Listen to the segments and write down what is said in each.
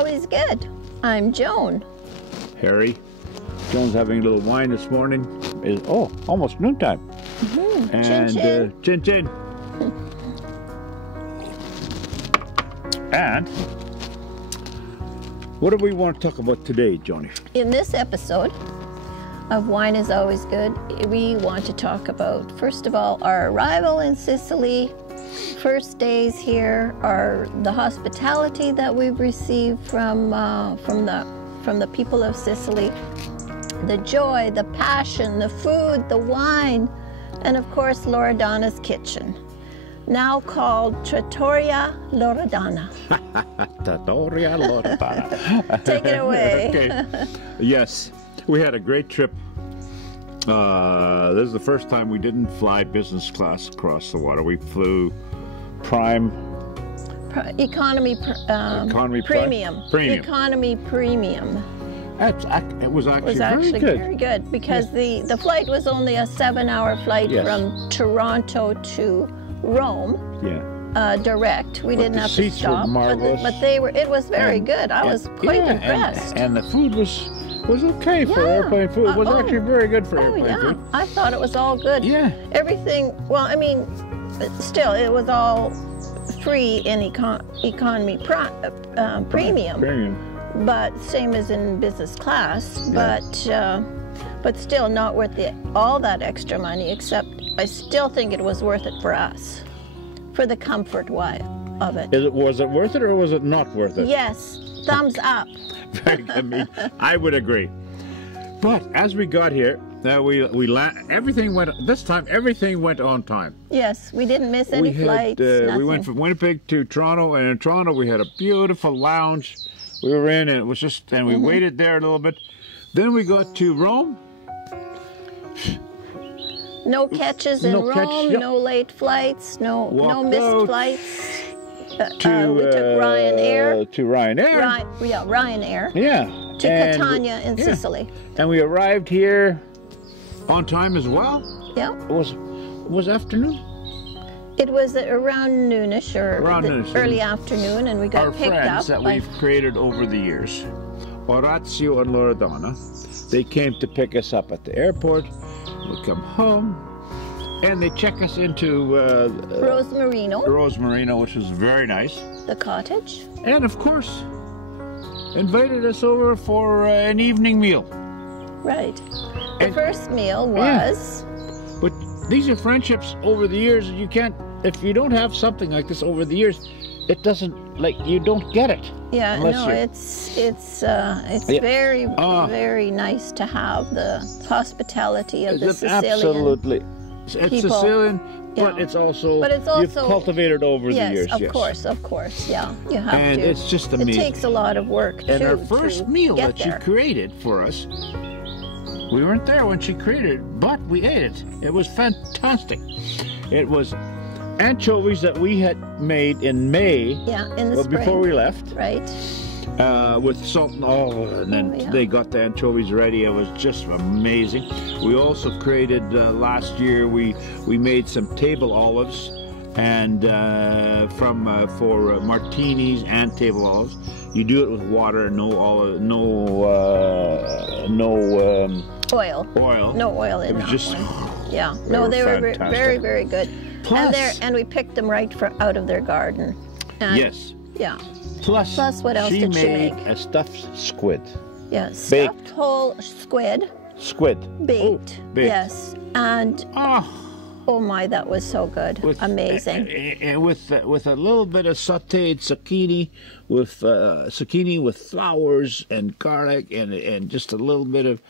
always good. I'm Joan. Harry. Joan's having a little wine this morning. It's almost noontime. And Chin chin. Chin chin. And what do we want to talk about today, Joni? In this episode of Wine is Always Good, we want to talk about, first of all, our arrival in Sicily, first days here, the hospitality that we've received from the people of Sicily, the joy, the passion, the food, the wine, and of course Loredana's kitchen, now called Trattoria Loredana. Trattoria Loredana. Take it away. Okay. Yes, we had a great trip. This is the first time we didn't fly business class across the water. We flew economy premium. Economy premium. It was actually very good because the flight was only a 7-hour flight from Toronto to Rome. Yeah. Direct. We didn't have to stop. Marvelous. But it was very good. I was quite impressed. And the food was okay for airplane food. It was actually very good for airplane food. I thought it was all good. Yeah. Everything. Well, I mean, still, it was all free in economy premium. But same as in business class. Yeah. But still not worth all that extra money. Except I still think it was worth it for us, for the comfort of it. Was it worth it or was it not worth it? Yes. Thumbs up. I mean, I would agree. But as we got here, everything went on time. Yes, we didn't miss any flights. We went from Winnipeg to Toronto, and in Toronto we had a beautiful lounge. We were in, and it was just, and we waited there a little bit. Then we got to Rome. No catches in Rome. No late flights. No missed flights. We took Ryanair. To Ryanair. Ryanair. Yeah. To Catania in Sicily. And we arrived here on time as well. Yeah. It was afternoon. It was around noonish or early afternoon, and we got picked up. Our friends that we've created over the years, Orazio and Loredana, they came to pick us up at the airport. We come home, and they check us into Rosemarino, which was very nice. The cottage. And of course, invited us over for an evening meal. Right. The first meal was... Yeah. But these are friendships over the years. You can't, if you don't have something like this over the years, it doesn't, you don't get it. Yeah, no, it's very, very nice to have the hospitality of the Sicilian. Absolutely. It's people. Sicilian, but it's also you've cultivated over the years. Yes, of course, yeah. You have to. And it's just amazing. It takes a lot of work, and our first meal that she created for us, we weren't there when she created it, but we ate it. It was fantastic. It was anchovies that we had made in May. Yeah, in the spring. Before we left. Right. With salt and then they got the anchovies ready. It was just amazing. We also created last year. We made some table olives and for martinis and table olives. You do it with water, no oil. No oil in that one. Yeah. No, they were very, very good. Plus, and we picked them right out of their garden. And yes. Yeah. Plus, what else did she make? A stuffed squid. Yeah, stuffed whole squid. Squid. Baked. Yes. And oh my, that was so good. Amazing. And with a little bit of sauteed zucchini, with flowers and garlic and just a little bit of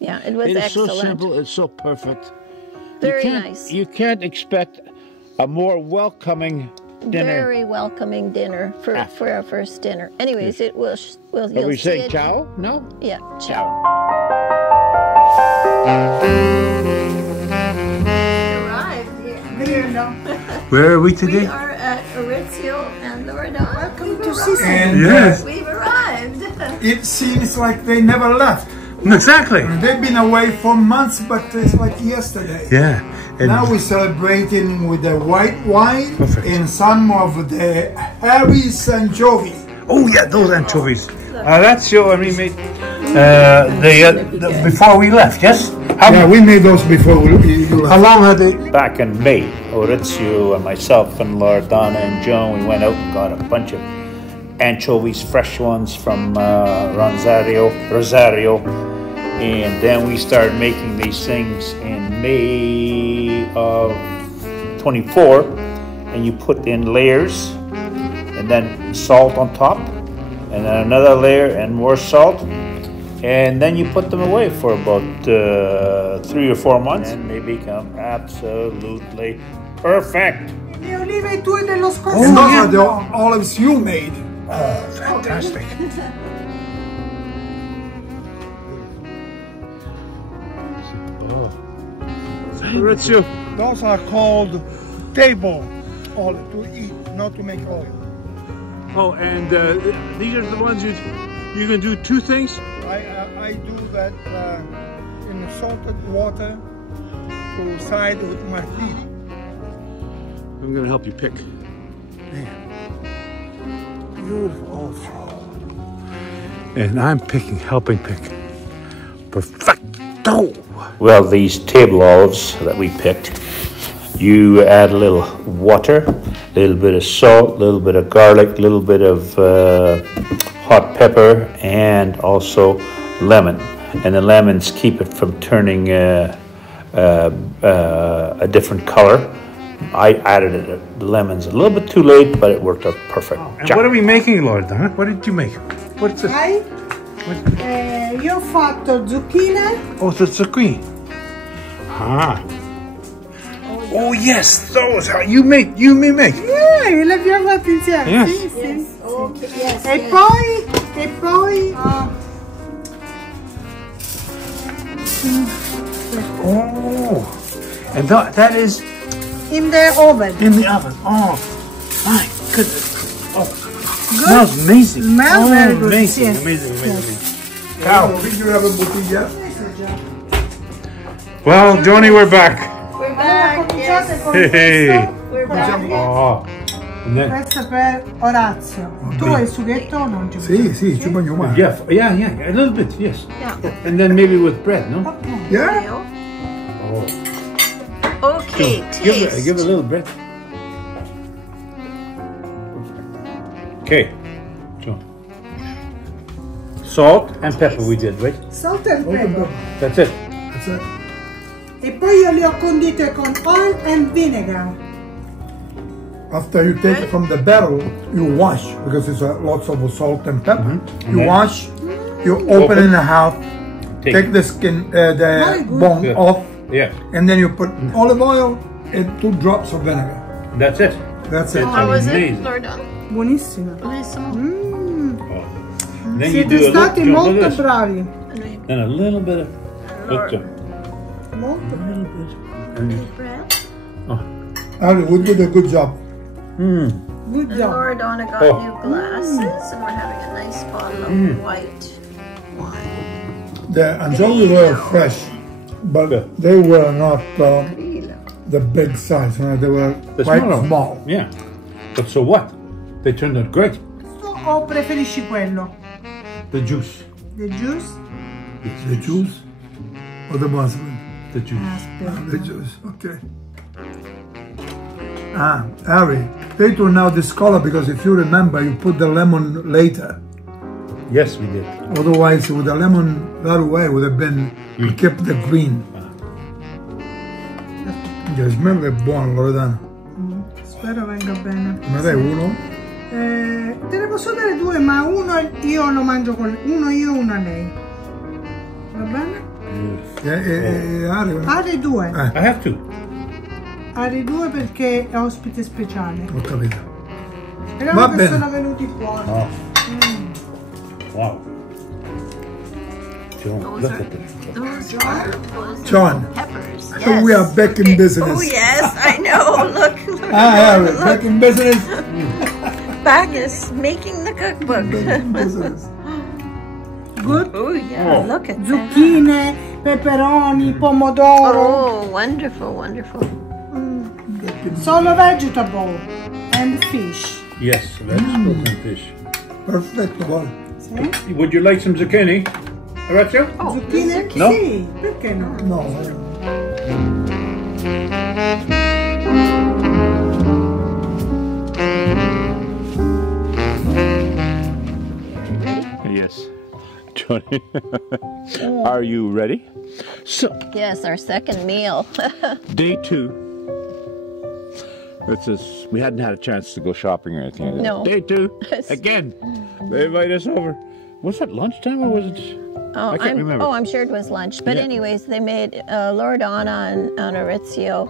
yeah, it was excellent. It's so simple. It's so perfect. Very nice. You can't expect a more welcoming dinner. Very welcoming dinner for our first dinner. Anyways, it will. Are we saying ciao? No. Yeah, ciao. Where are we today? We are at Orazio and Loredana. Welcome to Sicily. Yes, we've arrived. It seems like they never left. Exactly. They've been away for months, but it's like yesterday. Yeah. And now we're celebrating with the white wine and some of the Harry's Anchovies. Oh yeah, those anchovies. That's your, we made before we left, yes? Yeah, we made those before we left. How long had they? Back in May, Maurizio and myself and Loredana and Joan, we went out and got a bunch of anchovies, fresh ones from Rosario, and then we started making these things in May of 24, and you put in layers, and then salt on top, and then another layer and more salt, and then you put them away for about 3 or 4 months, and they become absolutely perfect. Le olive tue dello scorso anno. Those are the olives you made. Oh, fantastic. Maurizio. Those are called table olive to eat, not to make oil. Oh, and these are the ones you can do 2 things? I do that in salted water to side with martini. I'm going to help you pick. Beautiful. And I'm helping pick. Perfecto! Well, these table olives that we picked, you add a little water, a little bit of salt, a little bit of garlic, a little bit of hot pepper, and also lemon. And the lemons keep it from turning a different color. I added the lemons a little bit too late, but it worked out perfect. And what are we making, Loredana? What did you make? What's this? Io ho fatto zucchine. Oh, the zucchini. Ah. Oh yes, those are you may make. Yeah, le abbiamo fatti insieme. Yes. Sì, sì. Yes. Okay. Yes. E yes. poi Oh, and that is in the oven. in the oven. Oh, my goodness. Oh, smells amazing. Smells very good. Amazing, Yes. amazing. Cow. Did you have a bottiglia? Well, Johnny, we're back. We're back. Yes. Hey. We're back. Oh, and then Questo per Orazio. Tu hai il sughetto o non? Sì, ci voglio mai. yeah, a little bit, yes. Yeah. And then maybe with bread, no? Yeah? Oh. Okay. Taste. Give a little bread. Okay. So, salt and pepper we did, right? Salt and pepper. That's it. That's it. E poi io le ho condite con oil and vinegar. After you take it from the barrel, you wash because it's lots of salt and pepper. You Okay. wash, you open in half, take the skin, the Very good. bone Yeah. off, Yeah, and then you put olive oil and 2 drops of vinegar. that's it. That's it. How was it, Amazing. Loredana? Buonissima. Buonissimo. Then you do Siete a stati little, molto look at this. bravi. And a little bit of Molto bravi. Bread. Ali, we did a good job. Good And job. Loredana got Oh. new glasses, and we're having a nice bottle of white wine. The anchovies were fresh, but they were not the big size. They were quite smaller. small. Yeah. But so what? They turned out great. O preferisci quello? The juice. The juice? The juice or the muslin? The juice. Aspetta. The juice, okay. Harry, they turn out this color because if you remember, you put the lemon later. Yes, we did. Otherwise, with the lemon that way would have been, we kept the green. Smell è buono, Loredana. Spero venga bene. Me dai uno? Te ne posso dare 2, ma uno io lo mangio con uno io e uno a lei. Va bene? Harry? Ari 2. I have to. Ari 2 perché è ospite speciale. Ho capito. Speriamo Va che bene. sono venuti fuori. Oh. Wow. Joan, Those look are, at this. those are John, peppers. we are back in business. Oh yes, I know. Look, Harry, back in business. Bagus making the cookbook. Business. Good. Oh yeah, look at that. Zucchine, peperoni, pomodoro. Oh, wonderful, wonderful. Solo vegetable and fish. Yes, vegetables and fish. Perfetto, guarda. Sì? Would you like some zucchini? Orazio? Zucchine? No? Sì, perché no? No, Yes. Johnny, are you ready? So, Yes, our second meal. day 2. This is, we hadn't had a chance to go shopping or anything. No. Day 2. Again, they invite us over. Was it lunchtime or was it? I can't remember. Oh, I'm sure it was lunch. But Yeah. anyways, they made Loredana and Maurizio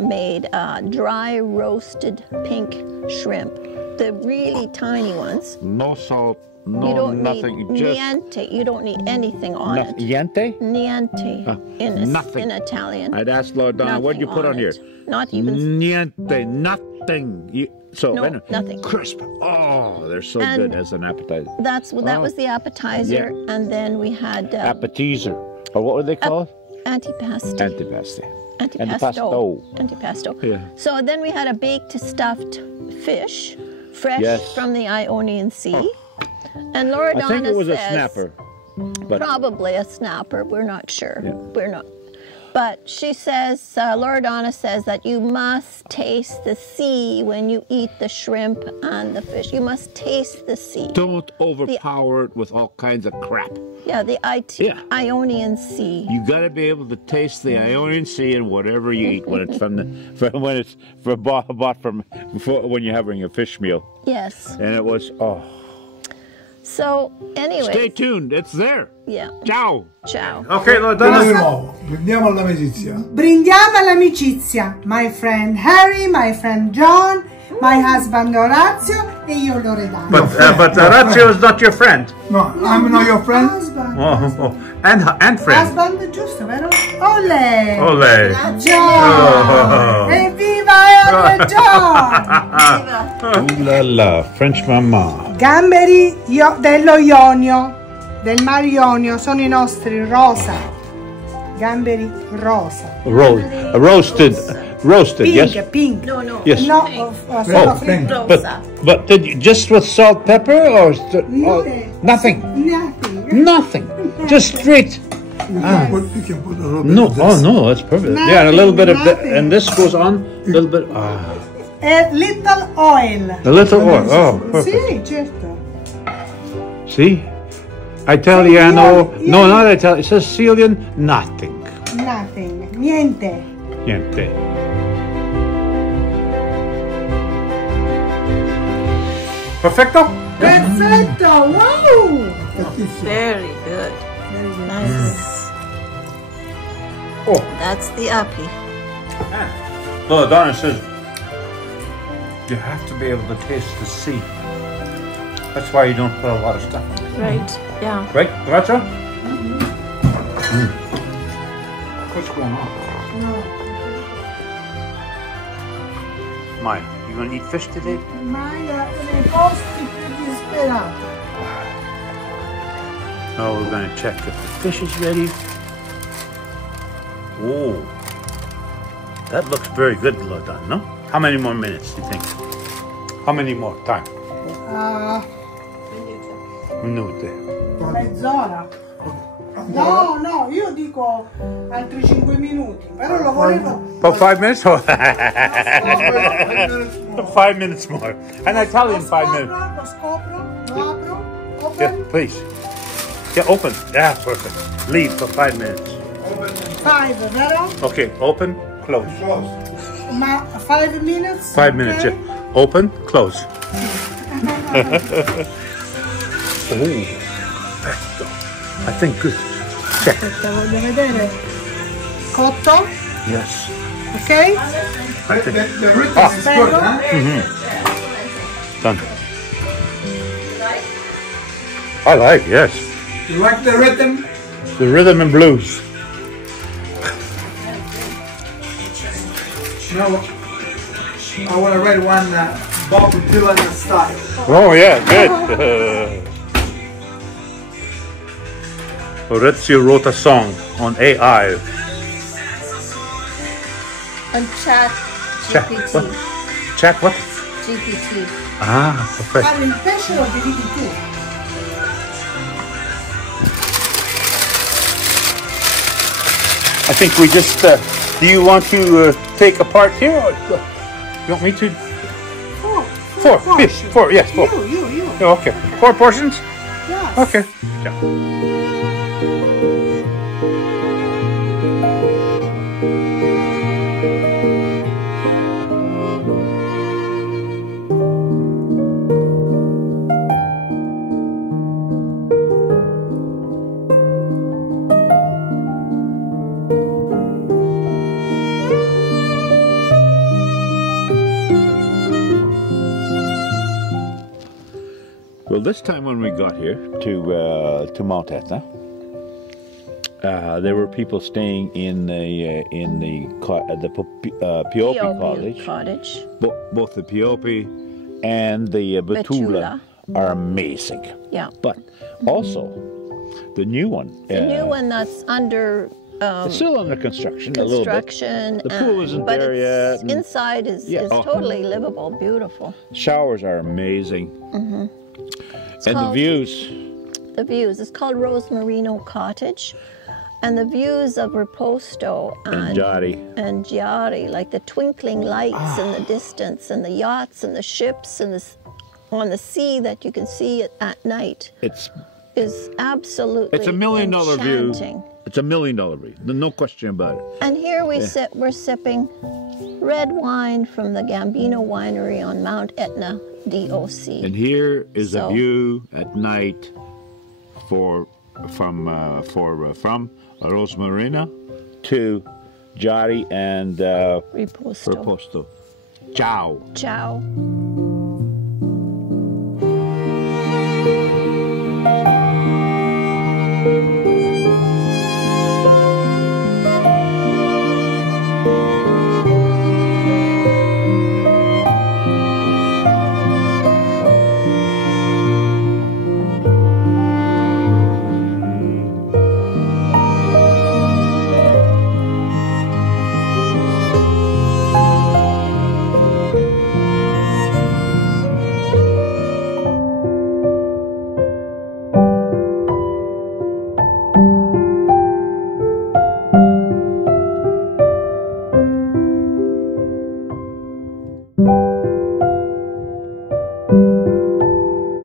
made dry roasted pink shrimp. The really tiny ones. No salt, You no don't nothing. need Just niente. You don't need anything on it. niente? Niente nothing. in Italian. I'd asked Loredana, what'd you Nothing put on here? it. Not even. Niente, nothing. No, nothing. Crisp. Oh, they're so And good as an appetizer. That was the appetizer, and then we had Appetizer. Or what were they called? antipasto. Antipasto. Antipasto. Antipasto. Yeah. So then we had a baked stuffed fish, fresh Yes. from the Ionian Sea. And I Loredana think it was a says, snapper. But probably a snapper. We're not sure. Yeah. We're not. But she says, Loredana says that you must taste the sea when you eat the shrimp and the fish. You must taste the sea. don't overpower it with all kinds of crap. Yeah, the Yeah. Ionian Sea. You got to be able to taste the Ionian Sea in whatever you eat when it's when you're having a fish meal. Yes. And it was So, anyway. Stay tuned. It's there. Yeah. Ciao. Ciao. Okay, Di Loredana. nuovo, prendiamo all'amicizia. Brindiamo all'amicizia. My friend Harry, my friend John, my husband Orazio e io Loredana. But Orazio is not your friend. No, I'm not your friend. Husband. Oh. And friend. Husband, giusto, vero? Ole! Ole. John! Evviva Harry e John! Ooh la la, French mama. Gamberi dello Ionio, del Mar Ionio, sono i nostri rosa. Gamberi rosa. Roasted, Pink, yes? pink. No. Yes. No, sono pink. Rosa. But did you, just with salt, pepper, or nothing? Nothing. Just straight. You can put a little bit No, of this. no, that's perfect. Nothing, Yeah, and a little bit of nothing. and this goes on a little bit. A little oil. A little oil. Oh, perfect. Sì, certo. See, Italiano. No, not Italian. Sicilian. Nothing. Nothing. Niente. Niente. Perfecto. Perfetto. Wow. Very good. Very nice. Oh. That's the uppy. Well, Donna says you have to be able to taste the sea. That's why you don't put a lot of stuff on it. Right. Yeah. Right, Grazia? What's going on? Maya, you gonna eat fish today? Maya, nei posti più disperati. No, we're gonna check if the fish is ready. Oh, that looks very good, Loredana, no? How many more minutes do you think? How many more time? Minute. Mezz'ora. No, io dico altri 5 minuti, però lo volevo. About 5 minutes? 5 minutes more. And I tell you in 5 minutes. Lo scopro, lo apro, Yeah, open. please. Yeah, open. Yeah, perfect. Leave for 5 minutes. 5, vero? Okay, open, close. Ma 5 minutes? 5 minutes, yeah. Open, close. Oh, perfetto. I think good. Check. Aspetta, voglio vedere. Cotto, Yes. ok? I think The rhythm is good, huh? done. I like, yes. You like the rhythm? The rhythm and blues. No. I want to write one Bob Dylan style. Oh yeah, good. Orazio wrote a song on AI. And chat Chat GPT. what? Chat what? GPT. Ah, perfetto. Fare il pesce lo dividi tu. I think we just, do you want to take a part here? Or, you want me to? Four, yes, four, yes, four. You. Oh, okay, 4 portions? Yes. Okay. Yeah. Well, this time when we got here to Mount Etna, there were people staying in the Piopi cottage. Both the Piopi and the Betula are amazing. Yeah. But also the new one. The new one that's under. It's still under construction a little bit. The pool isn't but there yet. Inside is totally livable, beautiful. Showers are amazing. Mm-hmm. And the views. The views. It's called Rose Marino Cottage. And the views of Riposto and Giari, like the twinkling lights in the distance, and the yachts and the ships and on the sea that you can see at night. Is absolutely It's $1 million view. It's $1 million view. No question about it. And here we're sipping red wine from the Gambino Winery on Mount Etna, DOC. And here is a view at night from Rose Marina to Giari and Riposto. Ciao. Ciao.